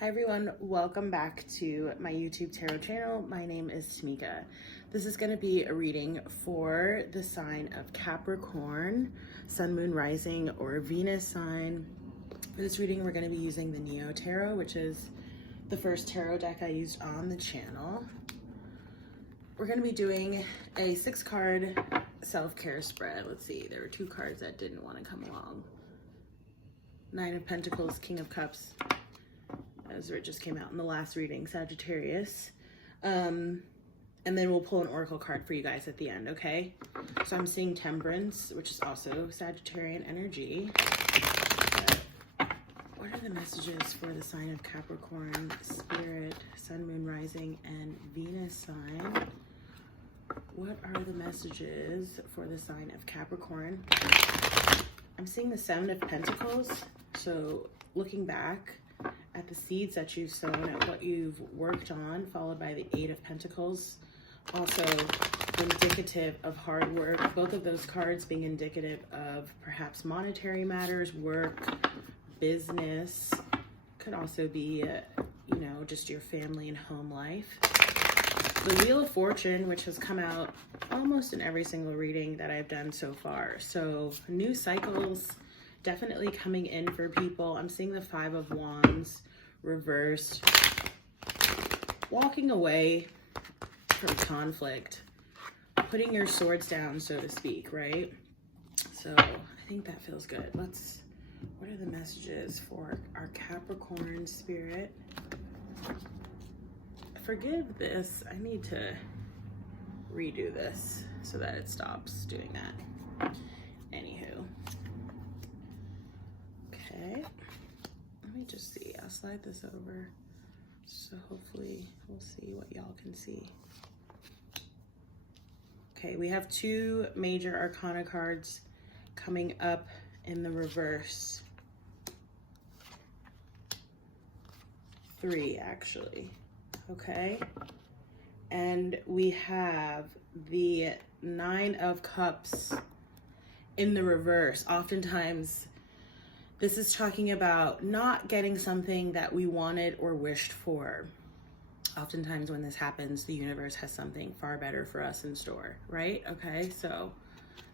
Hi everyone, welcome back to my YouTube tarot channel. My name is Tamika. This is going to be a reading for the sign of Capricorn, Sun, Moon, Rising, or Venus sign. For this reading, we're going to be using the Neo Tarot, which is the first tarot deck I used on the channel. We're going to be doing a 6-card self-care spread. Let's see, there were 2 cards that didn't want to come along. 9 of Pentacles, King of Cups. As it just came out in the last reading, Sagittarius. And then we'll pull an oracle card for you guys at the end, okay? So I'm seeing Temperance, which is also Sagittarian energy. What are the messages for the sign of Capricorn, Spirit, Sun, Moon, Rising, and Venus sign? What are the messages for the sign of Capricorn? I'm seeing the 7 of Pentacles. So looking back at the seeds that you've sown, at what you've worked on, followed by the 8 of Pentacles. Also indicative of hard work. Both of those cards being indicative of perhaps monetary matters, work, business. Could also be, just your family and home life. The Wheel of Fortune, which has come out almost in every single reading that I've done so far. So new cycles definitely coming in for people. I'm seeing the 5 of Wands reversed. Walking away from conflict. Putting your swords down, so to speak, right? So I think that feels good. What are the messages for our Capricorn spirit? Forgive this. I need to redo this so that it stops doing that. Anywho. Okay, let me just see. I'll slide this over so hopefully we'll see what y'all can see. Okay, we have 2 major arcana cards coming up in the reverse. 3 actually. Okay, and we have the 9 of Cups in the reverse. Oftentimes this is talking about not getting something that we wanted or wished for. Oftentimes when this happens, the universe has something far better for us in store, right? Okay, so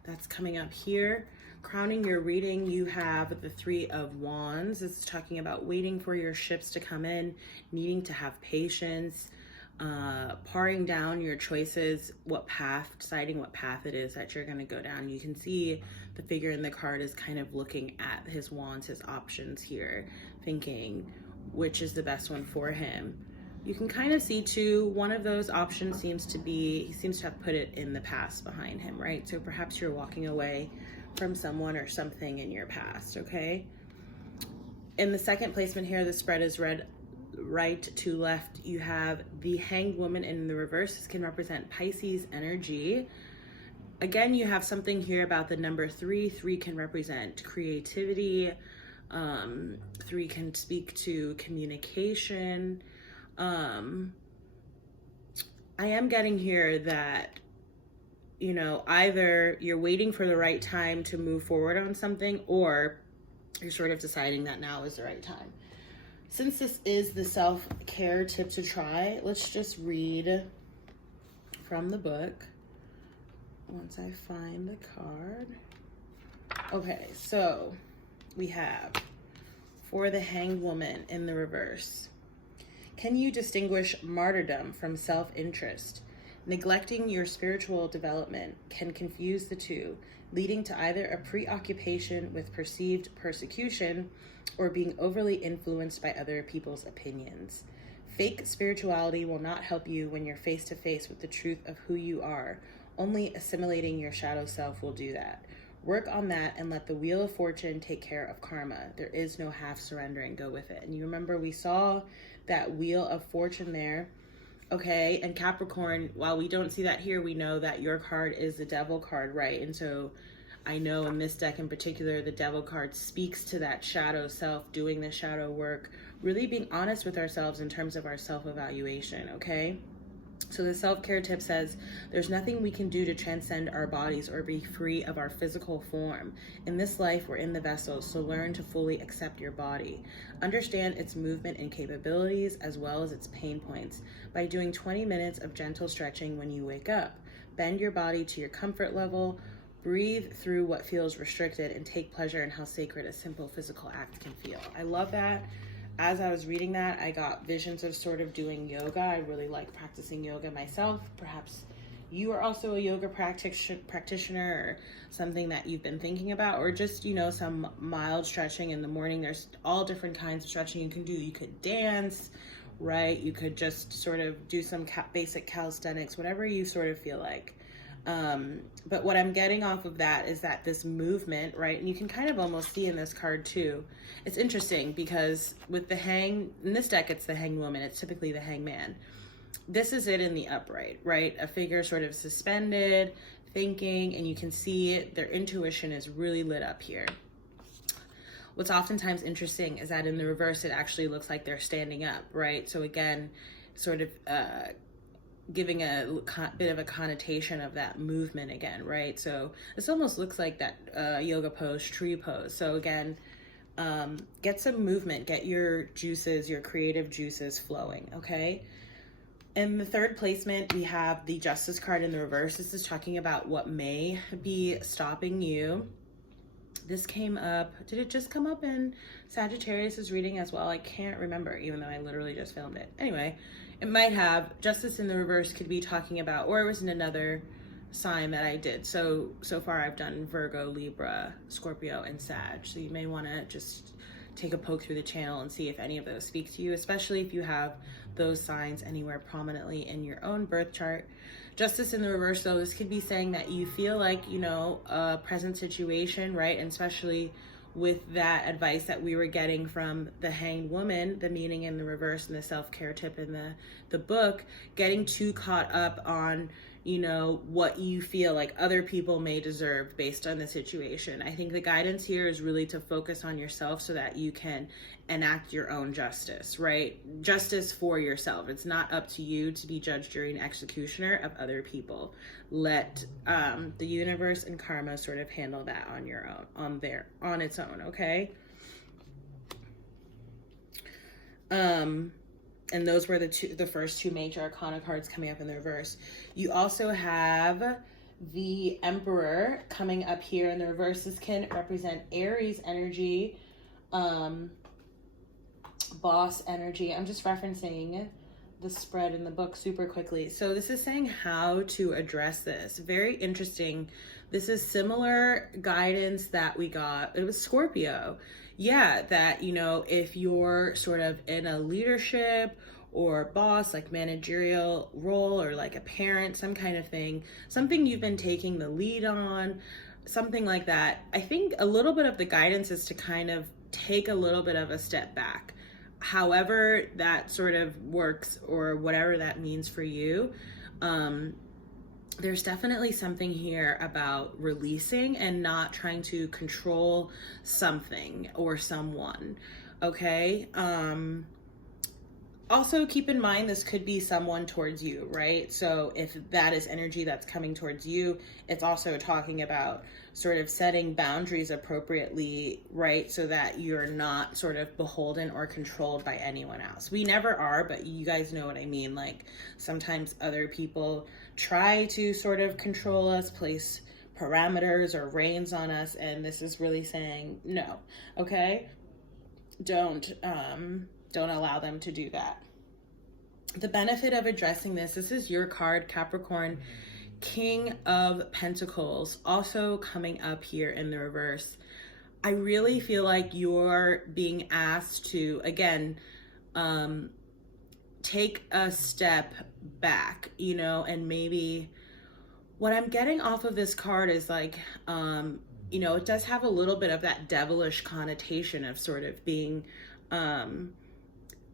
that's coming up here. Crowning your reading, you have the 3 of Wands. This is talking about waiting for your ships to come in, needing to have patience, paring down your choices, deciding what path it is that you're going to go down. You can see the figure in the card is kind of looking at his wands, his options here, thinking which is the best one for him. You can kind of see too, one of those options he seems to have put it in the past behind him, right? So perhaps you're walking away from someone or something in your past, okay? In the second placement here, the spread is read right to left. You have the Hanged Woman in the reverse. This can represent Pisces energy. Again, you have something here about the number 3. 3 can represent creativity. 3 can speak to communication. I am getting here that, either you're waiting for the right time to move forward on something, or you're sort of deciding that now is the right time. Since this is the self-care tip to try, let's just read from the book once I find the card. Okay, so we have for the Hanged Woman in the reverse. Can you distinguish martyrdom from self-interest? Neglecting your spiritual development can confuse the two, leading to either a preoccupation with perceived persecution or being overly influenced by other people's opinions. Fake spirituality will not help you when you're face to face with the truth of who you are. Only assimilating your shadow self will do that. Work on that and let the Wheel of Fortune take care of karma. There is no half surrendering. Go with it. And you remember we saw that Wheel of Fortune there. Okay, and Capricorn, while we don't see that here, we know that your card is the Devil card, right? And so I know in this deck in particular, the Devil card speaks to that shadow self, doing the shadow work, really being honest with ourselves in terms of our self-evaluation, okay? So the self-care tip says, there's nothing we can do to transcend our bodies or be free of our physical form. In this life, we're in the vessel, so learn to fully accept your body. Understand its movement and capabilities as well as its pain points by doing 20 minutes of gentle stretching when you wake up. Bend your body to your comfort level. Breathe through what feels restricted and take pleasure in how sacred a simple physical act can feel. I love that. As I was reading that, I got visions of sort of doing yoga. I really like practicing yoga myself. Perhaps you are also a yoga practitioner or something that you've been thinking about, or just, some mild stretching in the morning. There's all different kinds of stretching you can do. You could dance, right? You could just sort of do some basic calisthenics, whatever you sort of feel like. But what I'm getting off of that is that this movement, right? And you can kind of almost see in this card too. It's interesting because with the in this deck, it's the hanged woman. It's typically the hanged man. This is it in the upright, right? A figure sort of suspended, thinking, and you can see it. Their intuition is really lit up here. What's oftentimes interesting is that in the reverse, it actually looks like they're standing up, right? So again, sort of, giving a bit of a connotation of that movement again, right? So this almost looks like that yoga pose, tree pose. So again, get some movement, get your juices, your creative juices flowing, okay? In the third placement, we have the Justice card in the reverse. This is talking about what may be stopping you. This came up, did it just come up in Sagittarius's reading as well? I can't remember, even though I literally just filmed it. Anyway, it might have. Justice in the reverse could be talking about, or it was in another sign that I did. So far I've done Virgo, Libra, Scorpio, and Sag. So you may want to just take a poke through the channel and see if any of those speak to you, especially if you have those signs anywhere prominently in your own birth chart. Justice in the reverse, though, this could be saying that you feel like, a present situation, right? And especially with that advice that we were getting from the hanged woman, the meaning in the reverse and the self-care tip in the book, getting too caught up on, what you feel like other people may deserve based on the situation. I think the guidance here is really to focus on yourself so that you can enact your own justice, right? Justice for yourself. It's not up to you to be judge, jury, and executioner of other people. Let the universe and karma sort of handle that on your own, on its own, okay? And those were the first two major arcana cards coming up in the reverse. You also have the Emperor coming up here in the reverse. This can represent Aries energy, boss energy. I'm just referencing the spread in the book super quickly. So this is saying how to address this. Very interesting. This is similar guidance that we got. It was Scorpio. Yeah, that, if you're sort of in a leadership or boss, like managerial role, or like a parent, some kind of thing, something you've been taking the lead on, something like that. I think a little bit of the guidance is to kind of take a little bit of a step back. However that sort of works, or whatever that means for you. There's definitely something here about releasing and not trying to control something or someone, okay? Also keep in mind, this could be someone towards you, right? So if that is energy that's coming towards you, it's also talking about sort of setting boundaries appropriately, right? So that you're not sort of beholden or controlled by anyone else. We never are, but you guys know what I mean. Like sometimes other people try to sort of control us, place parameters or reins on us, and this is really saying no, okay? Don't allow them to do that. The benefit of addressing this is your card, Capricorn, King of Pentacles, also coming up here in the reverse. I really feel like you're being asked to, again, take a step back, and maybe what I'm getting off of this card is like, it does have a little bit of that devilish connotation of sort of being,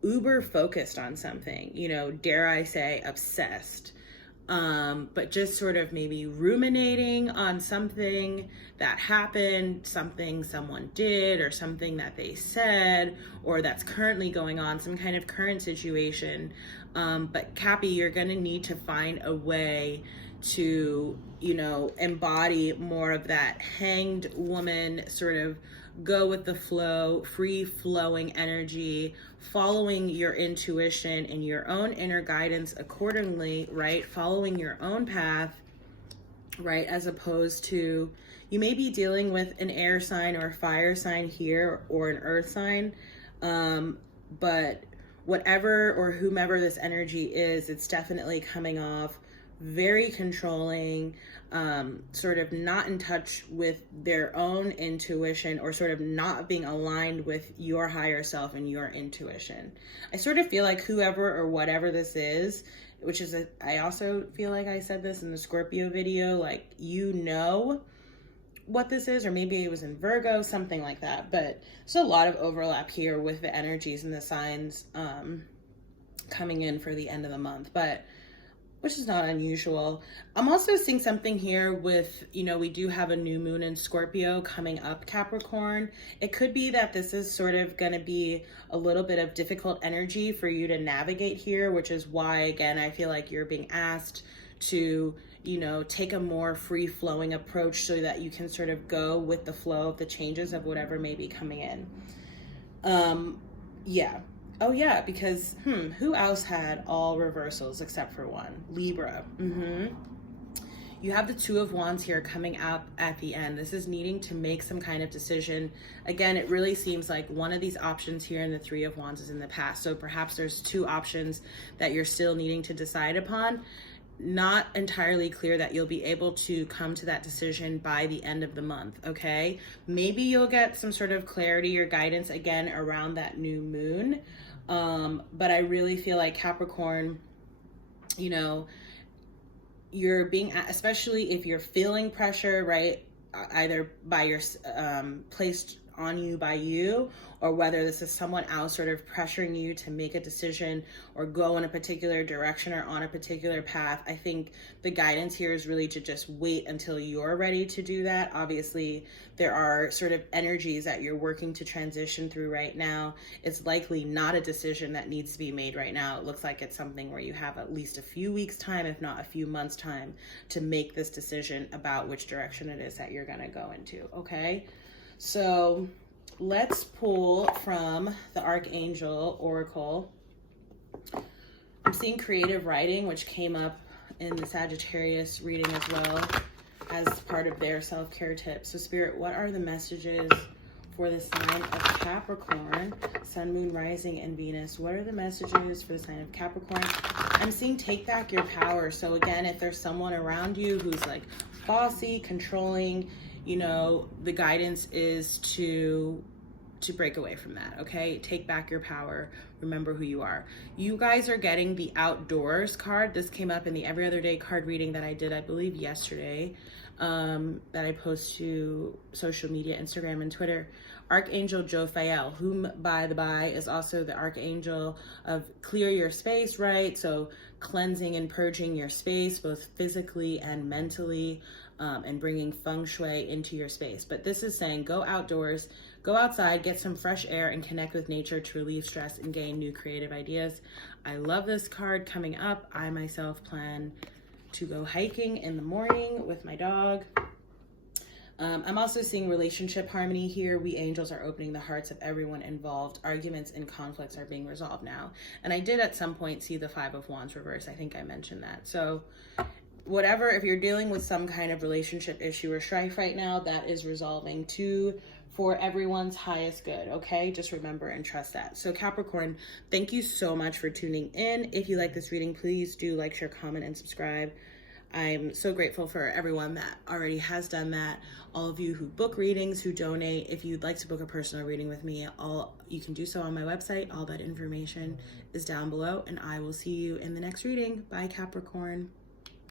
uber focused on something, dare I say obsessed. but just sort of maybe ruminating on something that happened, something someone did, or something that they said, or that's currently going on, some kind of current situation. But Cappy, you're going to need to find a way to, you know, embody more of that hanged woman, sort of go with the flow, free flowing energy, following your intuition and your own inner guidance accordingly, right? Following your own path, right? As opposed to, you may be dealing with an air sign or a fire sign here, or an earth sign, but whatever or whomever this energy is, it's definitely coming off very controlling, sort of not in touch with their own intuition, or sort of not being aligned with your higher self and your intuition. I sort of feel like whoever or whatever this is, which is I also feel like I said this in the Scorpio video, like, you know what this is, or maybe it was in Virgo, something like that. But there's a lot of overlap here with the energies and the signs coming in for the end of the month, but which is not unusual. I'm also seeing something here with, you know, we do have a new moon in Scorpio coming up, Capricorn. It could be that this is sort of going to be a little bit of difficult energy for you to navigate here, which is why, again, I feel like you're being asked to, you know, take a more free flowing approach so that you can sort of go with the flow of the changes of whatever may be coming in. Yeah. Oh yeah, because who else had all reversals except for one? Libra. You have the Two of Wands here coming up at the end. This is needing to make some kind of decision. Again, it really seems like one of these options here in the Three of Wands is in the past. So perhaps there's two options that you're still needing to decide upon. Not entirely clear that you'll be able to come to that decision by the end of the month, okay? Maybe you'll get some sort of clarity or guidance again around that new moon. But I really feel like Capricorn, you know, you're being, especially if you're feeling pressure, right? Either by your, placed on you by you, or whether this is someone else sort of pressuring you to make a decision or go in a particular direction or on a particular path. I think the guidance here is really to just wait until you're ready to do that. Obviously, there are sort of energies that you're working to transition through right now. It's likely not a decision that needs to be made right now. It looks like it's something where you have at least a few weeks time, if not a few months time, to make this decision about which direction it is that you're going to go into, okay? So let's pull from the Archangel Oracle. I'm seeing creative writing, which came up in the Sagittarius reading as well as part of their self-care tips. So Spirit, what are the messages for the sign of Capricorn, Sun, Moon, Rising, and Venus? What are the messages for the sign of Capricorn? I'm seeing take back your power. So again, if there's someone around you who's like bossy, controlling, you know, the guidance is to break away from that, okay? Take back your power. Remember who you are. You guys are getting the Outdoors card. This came up in the Every Other Day card reading that I did, I believe, yesterday, that I post to social media, Instagram and Twitter. Archangel Jophiel, whom, by the by, is also the Archangel of clear your space, right? So cleansing and purging your space, both physically and mentally, and bringing feng shui into your space. But this is saying go outdoors, go outside, get some fresh air, and connect with nature to relieve stress and gain new creative ideas. I love this card coming up. I myself plan to go hiking in the morning with my dog. I'm also seeing relationship harmony here. We angels are opening the hearts of everyone involved. Arguments and conflicts are being resolved now. And I did at some point see the Five of Wands reverse. I think I mentioned that. So whatever, if you're dealing with some kind of relationship issue or strife right now, that is resolving for everyone's highest good, okay? Just remember and trust that. So Capricorn, thank you so much for tuning in. If you like this reading, please do like, share, comment, and subscribe. I'm so grateful for everyone that already has done that. All of you who book readings, who donate. If you'd like to book a personal reading with me, you can do so on my website. All that information is down below, and I will see you in the next reading. Bye, Capricorn.